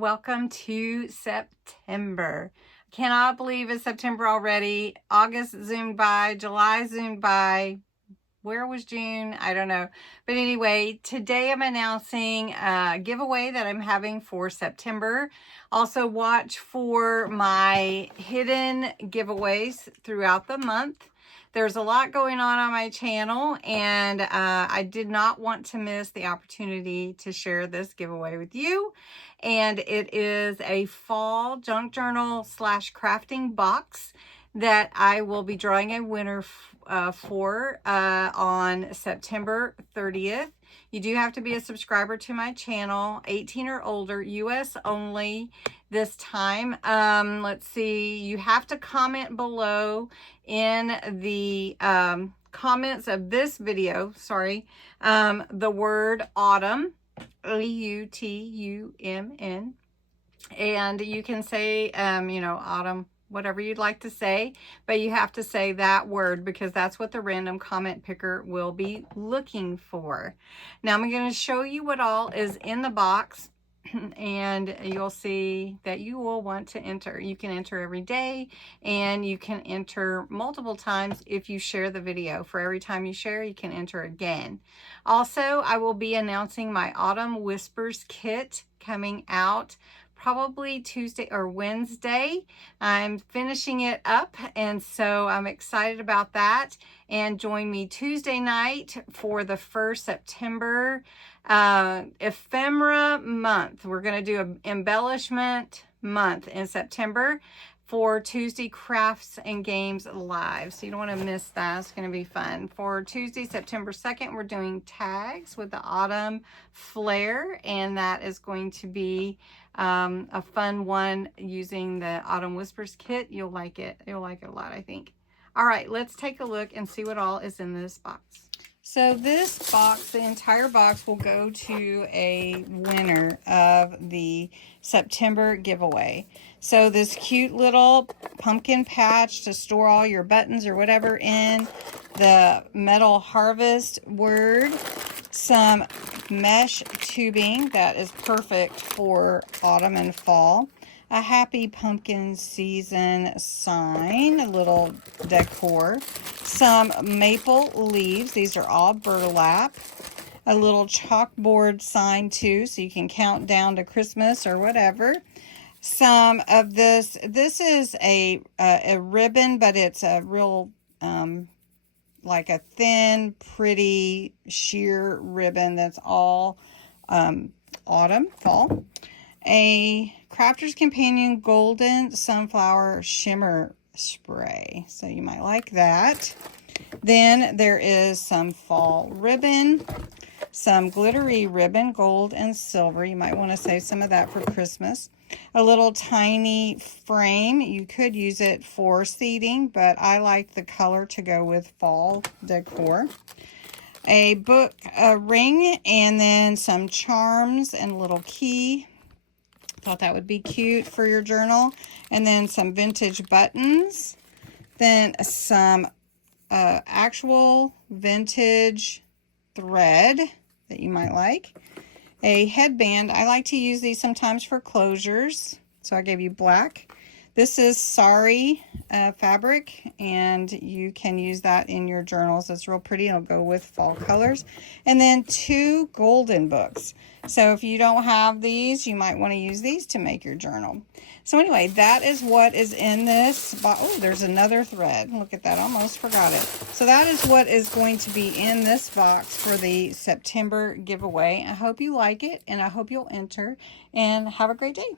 Welcome to September. Cannot believe it's September already. August zoomed by, July zoomed by. Where was June? I don't know. But anyway, today I'm announcing a giveaway that I'm having for September. Also watch for my hidden giveaways throughout the month. There's a lot going on my channel, and I did not want to miss the opportunity to share this giveaway with you. And it is a fall junk journal / crafting box that I will be drawing a winner for on September 30th. You do have to be a subscriber to my channel, 18 or older, US only this time. Let's see, you have to comment below in the comments of this video, the word autumn, AUTUMN, and you can say, autumn, whatever you'd like to say, but you have to say that word because that's what the random comment picker will be looking for. Now I'm going to show you what all is in the box, and you'll see that you will want to enter. You can enter every day, and you can enter multiple times if you share the video. For every time you share, you can enter again. Also, I will be announcing my Autumn Whispers kit coming out probably Tuesday or Wednesday. I'm finishing it up, and so I'm excited about that. And join me Tuesday night for the first September ephemera month. We're going to do an embellishment month in September for Tuesday Crafts and Games Live. So you don't want to miss that. It's going to be fun. For Tuesday, September 2nd, we're doing tags with the Autumn Flair, and that is going to be a fun one using the Autumn Whispers kit. You'll like it. You'll like it a lot, I think. All right, let's take a look and see what all is in this box. So this box, the entire box, will go to a winner of the September giveaway. So this cute little pumpkin patch to store all your buttons or whatever in, the metal harvest word, some mesh tubing that is perfect for autumn and fall, a happy pumpkin season sign, a little decor, some maple leaves, these are all burlap, a little chalkboard sign too, so you can count down to Christmas or whatever. Some of this is a ribbon, but it's a real like a thin, pretty sheer ribbon that's all autumn, fall. A Crafter's Companion Golden Sunflower Shimmer Spray. So you might like that. Then there is some fall ribbon, some glittery ribbon, gold and silver. You might want to save some of that for Christmas. A little tiny frame. You could use it for seating, but I like the color to go with fall decor. A book, a ring, and then some charms and a little key. Thought that would be cute for your journal. And then some vintage buttons. Then some actual vintage thread that you might like. A headband. I like to use these sometimes for closures. So I gave you black. This is sari fabric, and you can use that in your journals. It's real pretty. It'll go with fall colors. And then 2 golden books. So if you don't have these, you might want to use these to make your journal. So anyway, that is what is in this box. Oh, there's another thread. Look at that. Almost forgot it. So that is what is going to be in this box for the September giveaway. I hope you like it, and I hope you'll enter, and have a great day.